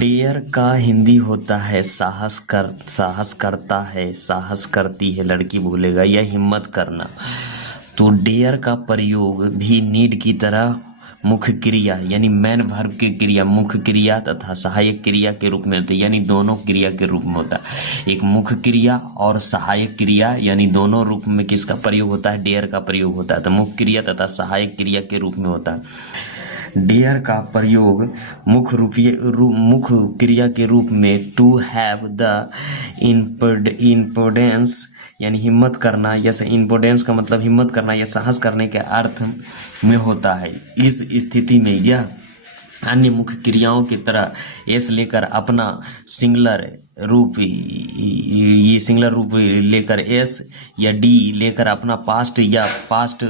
Dare का हिंदी होता है साहस करता है, साहस करती है लड़की भूलेगा या हिम्मत करना। तो डेयर का प्रयोग भी नीड की तरह मुख्य क्रिया यानी मैन वर्ब की क्रिया मुख्य क्रिया तथा सहायक क्रिया के रूप में होता है, यानी दोनों क्रिया के रूप में होता है। एक मुख्य क्रिया और सहायक क्रिया यानी दोनों रूप में किसका प्रयोग होता है, डेयर का प्रयोग होता है। तो मुख्य क्रिया तथा सहायक क्रिया के रूप में होता है। डेयर का प्रयोग मुख्य क्रिया के रूप में टू हैव द इम्पोर्टेंस यानी हिम्मत करना, या इम्पोर्टेंस का मतलब हिम्मत करना या साहस करने के अर्थ में होता है। इस स्थिति में यह अन्य मुख्य क्रियाओं की तरह एस लेकर अपना सिंगुलर रूप लेकर एस या डी लेकर अपना पास्ट या पास्ट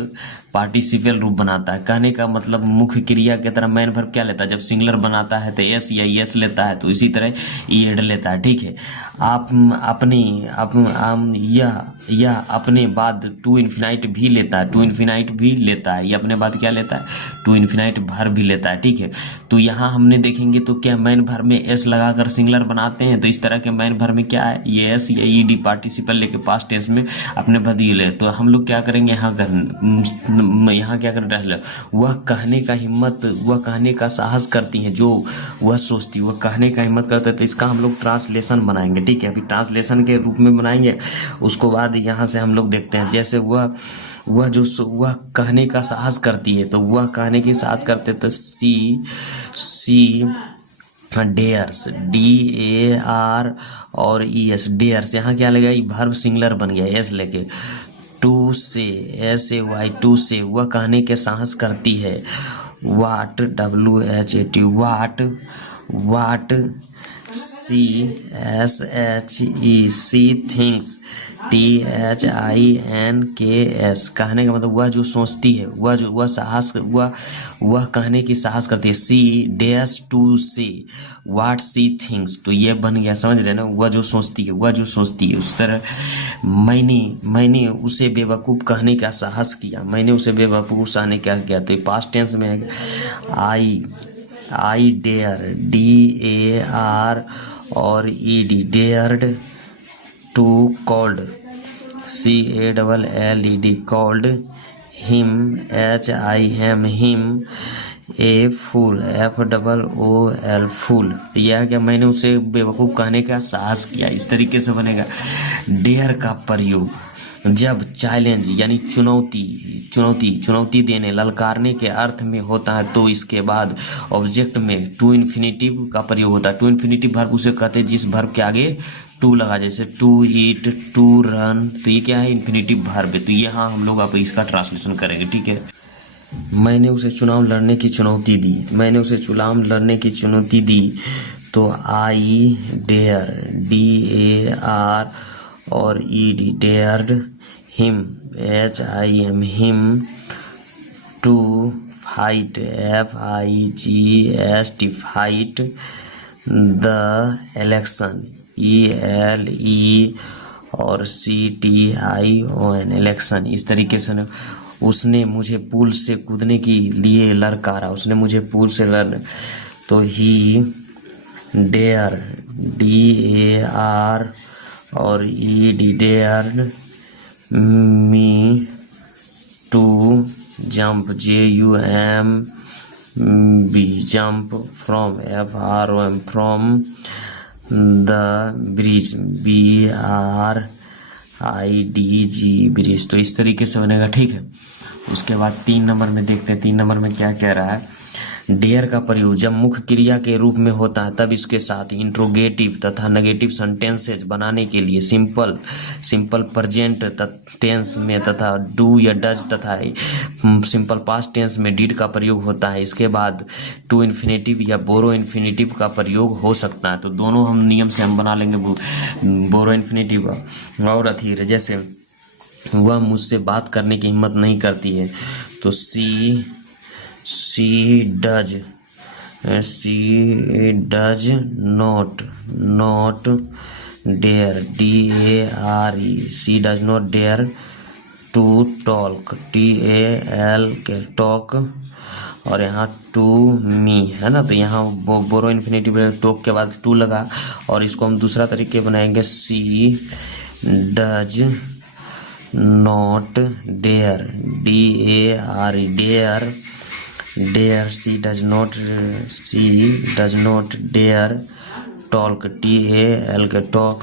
पार्टिसिपल रूप बनाता है। कहने का मतलब मुख्य क्रिया की तरह मैन वर्ब क्या लेता है, जब सिंगुलर बनाता है तो एस या एस लेता है, तो इसी तरह ईड लेता है। ठीक है, यह अपने बाद टू इन्फिनाइट भी लेता है, टू इन्फिनाइट भी लेता है। ये अपने बाद क्या लेता है, टू इन्फिनाइट वर्ब भी लेता है। ठीक है, तो यहाँ हमने देखेंगे तो क्या मैन वर्ब में एस लगाकर सिंगुलर बनाते हैं, तो इस तरह के मैन वर्ब में क्या है, ये एस या ई डी पार्टिसिपल लेके पास्ट टेंस में अपने बदले। तो हम लोग क्या करेंगे, यहाँ क्या कर रहे हैं, वह कहने का हिम्मत, वह कहने का साहस करती हैं, जो वह सोचती, वह कहने का हिम्मत करते हैं। तो इसका हम लोग ट्रांसलेशन बनाएंगे। ठीक है, अभी ट्रांसलेशन के रूप में बनाएंगे, उसको बाद यहाँ से हम लोग देखते हैं। जैसे वह कहने का साहस करती है, तो वह कहने की साहस करते तो सी डेयर्स, DAR और ES डेयर्स। यहाँ क्या लगेगा, वर्ब सिंगुलर बन गया एस लेके। टू से SAY टू से वह कहने के साहस करती है। What WHAT what she thinks THINKS। कहने का मतलब वह जो सोचती है, वह कहने की साहस करती है। सी डेयर्स टू से व्हाट सी थिंग्स, तो ये बन गया, समझ रहे ना, वह जो सोचती है। उस तरह मैंने उसे बेवकूफ़ कहने का साहस किया, मैंने उसे बेवकूफ़ कहने का किया। तो पास्ट टेंस में है आई डेयर, DAR और ED dared to called, CALLED called him, HIM a fool, FOOL fool. यह क्या, मैंने उसे बेवकूफ़ कहने का साहस किया। इस तरीके से बनेगा। डेयर का प्रयोग जब चैलेंज यानी चुनौती देने, ललकारने के अर्थ में होता है, तो इसके बाद ऑब्जेक्ट में टू इन्फिनिटिव का प्रयोग होता है। टू इन्फिनिटिव वर्ब उसे कहते हैं जिस वर्ब के आगे टू लगा, जैसे टू ईट, टू रन, तो ये क्या है, इन्फिनिटिव वर्ब है। तो यहाँ हम लोग अब इसका ट्रांसलेशन करेंगे। ठीक है, मैंने उसे चुनाव लड़ने की चुनौती दी, तो आई डेयर, DAR और ED dared him, HIM to fight, FIGST fight the election, ELE और CTION इलेक्शन। इस तरीके से उसने मुझे पुल से कूदने के लिए ललकारा, तो ही डेयर, DAR और ED dared me to jump, JUMP jump from, FROM from the bridge, BRIDG bridge. तो इस तरीके से बनेगा। ठीक है, उसके बाद 3 नंबर में देखते हैं। 3 नंबर में क्या कह रहा है, डेयर का प्रयोग जब मुख्य क्रिया के रूप में होता है, तब इसके साथ इंट्रोगेटिव तथा नेगेटिव सेंटेंसेज बनाने के लिए सिंपल प्रेजेंट टेंस में तथा डू या डज तथा सिंपल पास्ट टेंस में डिड का प्रयोग होता है। इसके बाद टू इन्फिनेटिव या बोरो इन्फिनेटिव का प्रयोग हो सकता है। तो दोनों हम नियम से हम बना लेंगे, बोरो इन्फिनेटिव और अथीर। जैसे वह मुझसे बात करने की हिम्मत नहीं करती है, तो she does not dare, DARE she does not dare to talk, TAL के टॉक और यहाँ टू मी है ना, तो यहाँ बोरो इन्फिनेटिव टॉक के बाद टू लगा। और इसको हम दूसरा तरीके बनाएंगे, she does not dare, DARE dare, dare, she does not dare talk, TALK talk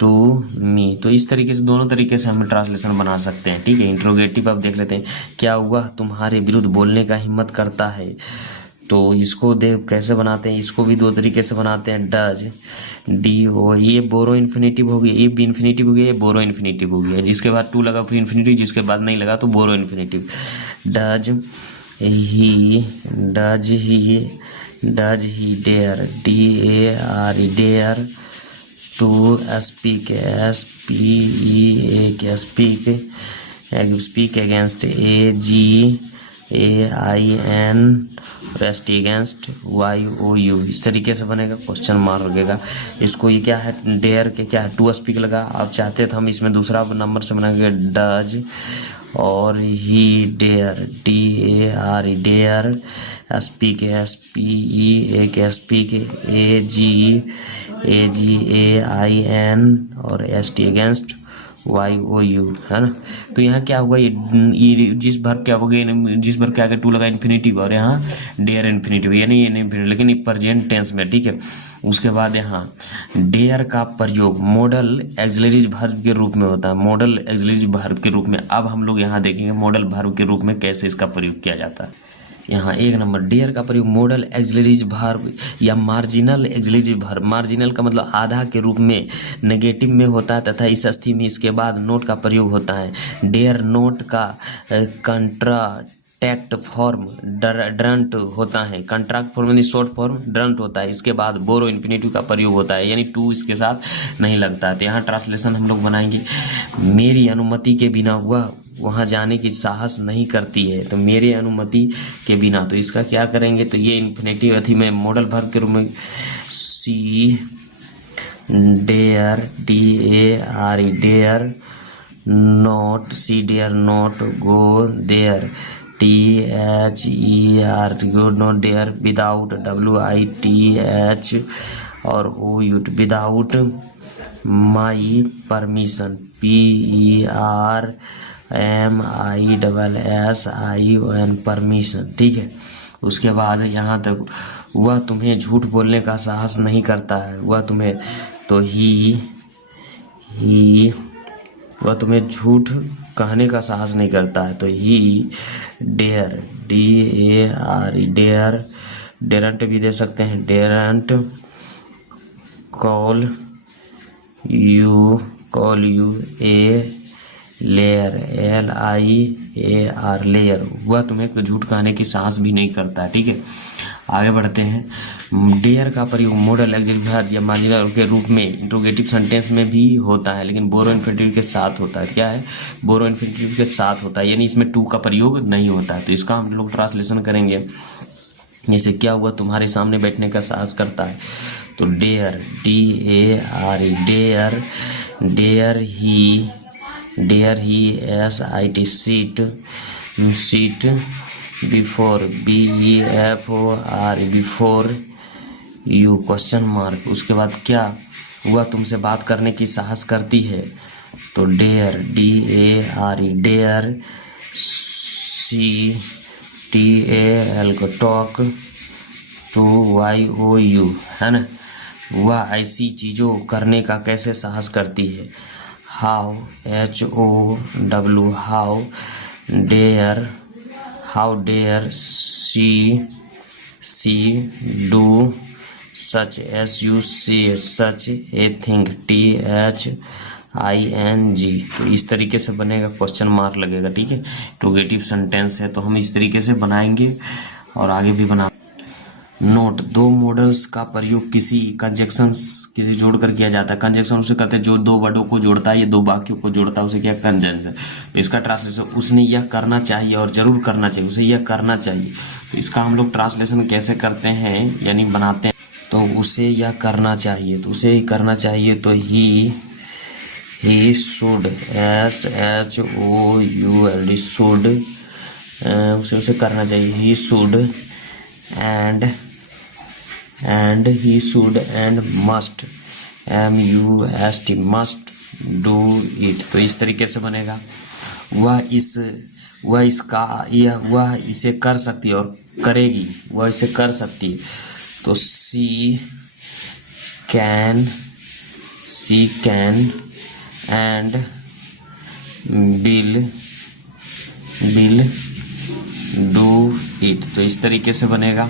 to me. तो इस तरीके से दोनों तरीके से हम ट्रांसलेशन बना सकते हैं, ठीक है। इंट्रोगेटिव अब देख लेते हैं, क्या हुआ तुम्हारे विरुद्ध बोलने का हिम्मत करता है। तो इसको देख कैसे बनाते हैं, इसको भी दो तरीके से बनाते हैं, डज DO, ये बोरो इन्फिनेटिव हो गया, ये भी इन्फिनेटिव हो गया, ये बोरो इन्फिनेटिव हो गया, जिसके बाद टू लगा फिर इन्फिनेटिव, जिसके बाद नहीं लगा तो बोरो infinitive. Does he dare, DARE dare to speak, speak against, AGAIN रेस्ट अगेंस्ट, YOU। इस तरीके से बनेगा, क्वेश्चन मार्क लगेगा। इसको ये क्या है, डेयर के क्या है, टू स्पीक लगा। आप चाहते तो हम इसमें दूसरा नंबर से बनाएंगे, डज और he dare, DARE dare speak, speak AGAIN और ST अगेंस्ट, YOU है ना। तो यहाँ क्या हुआ, ये जिस वर्ब क्या हो गया, जिस वर्ब के आगे टू लगा इन्फिनेटिव, और यहाँ डेयर इन्फिनेटिव, यानी ये नहीं लेकिन ये प्रेजेंट टेंस में, ठीक है। उसके बाद यहाँ डेयर का प्रयोग मॉडल एक्सिलरी वर्ब के रूप में होता है, मॉडल एक्सिलरी वर्ब के रूप में। अब हम लोग यहाँ देखेंगे मॉडल वर्ब के रूप में कैसे इसका प्रयोग किया जाता है। यहाँ एक नंबर, डेयर का प्रयोग मॉडल एक्सिलरी वर्ब या मार्जिनल एक्सिलरी वर्ब, मार्जिनल का मतलब आधा के रूप में नेगेटिव में होता है, तथा इस स्थिति में इसके बाद नोट का प्रयोग होता है। डेयर नोट का कंट्राक्ट फॉर्म ड्रंट होता है, कंट्रैक्ट फॉर्म यानी शॉर्ट फॉर्म ड्रंट होता है। इसके बाद बोरो इन्फिनेटिव का प्रयोग होता है, यानी टू इसके साथ नहीं लगता है। तो यहाँ ट्रांसलेशन हम लोग बनाएंगे, मेरी अनुमति के बिना वह वहाँ जाने की साहस नहीं करती है। तो मेरे अनुमति के बिना, तो इसका क्या करेंगे, तो ये इन्फिनेटिव अथी में मॉडल वर्ब के रूप में, she dare, DARE dare not, she dare not go there, THER go not there without, WITH और OUT without my permission, PERMISSION permission, ठीक है। उसके बाद यहाँ तक, वह तुम्हें झूठ बोलने का साहस नहीं करता है, वह तुम्हें, तो वह तुम्हें झूठ कहने का साहस नहीं करता है। तो he dare, DARE dare, daren't भी दे सकते हैं, daren't call you a liar, LIAR liar, वह तुम्हें झूठ कहने की साहस भी नहीं करता है, ठीक है। आगे बढ़ते हैं, डेयर का प्रयोग मॉडल एक्सिलरी वर्ब या मार्जिनल के रूप में इंट्रोगेटिव सेंटेंस में भी होता है, लेकिन बोरो इन्फिनेटिव के साथ होता है। क्या है, बोरो इन्फिनेटिव के साथ होता है, यानी इसमें टू का प्रयोग नहीं होता है। तो इसका हम लोग ट्रांसलेशन करेंगे, जैसे क्या हुआ, तुम्हारे सामने बैठने का साहस करता है। तो dare, DARE dare, dare he SIT sit before, BEFOR before you question mark. उसके बाद क्या हुआ, तुमसे बात करने की साहस करती है। तो डेयर, DARE डेयर CTAL को टॉक टू YOU है ना। वह ऐसी चीज़ों करने का कैसे साहस करती है। How, HOW how dare she do such, SUC such a thing, THING। तो इस तरीके से बनेगा, क्वेश्चन मार्क लगेगा, ठीक है। इंट्रोगेटिव सेंटेंस है तो हम इस तरीके से बनाएंगे और आगे भी बना। नोट, दो मॉडल्स का प्रयोग किसी कंजक्शंस के जोड़कर किया जाता है। कंजक्शन उसे कहते हैं जो दो वर्डों को जोड़ता है, ये दो वाक्यों को जोड़ता है, उसे क्या कंजंक्शन। तो इसका ट्रांसलेशन, उसने यह करना चाहिए और जरूर करना चाहिए, उसे यह करना चाहिए। तो इसका हम लोग ट्रांसलेशन कैसे करते हैं, यानी बनाते हैं। तो उसे यह करना चाहिए, तो उसे ही करना चाहिए, तो ही शुड, SHOULD शुड उसे करना चाहिए। He should and must MUST must do it. तो इस तरीके से बनेगा। वह इसे कर सकती है और करेगी, वह इसे कर सकती है। तो she can and will do it. तो इस तरीके से बनेगा।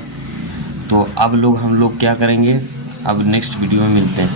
तो अब हम लोग क्या करेंगे, अब नेक्स्ट वीडियो में मिलते हैं।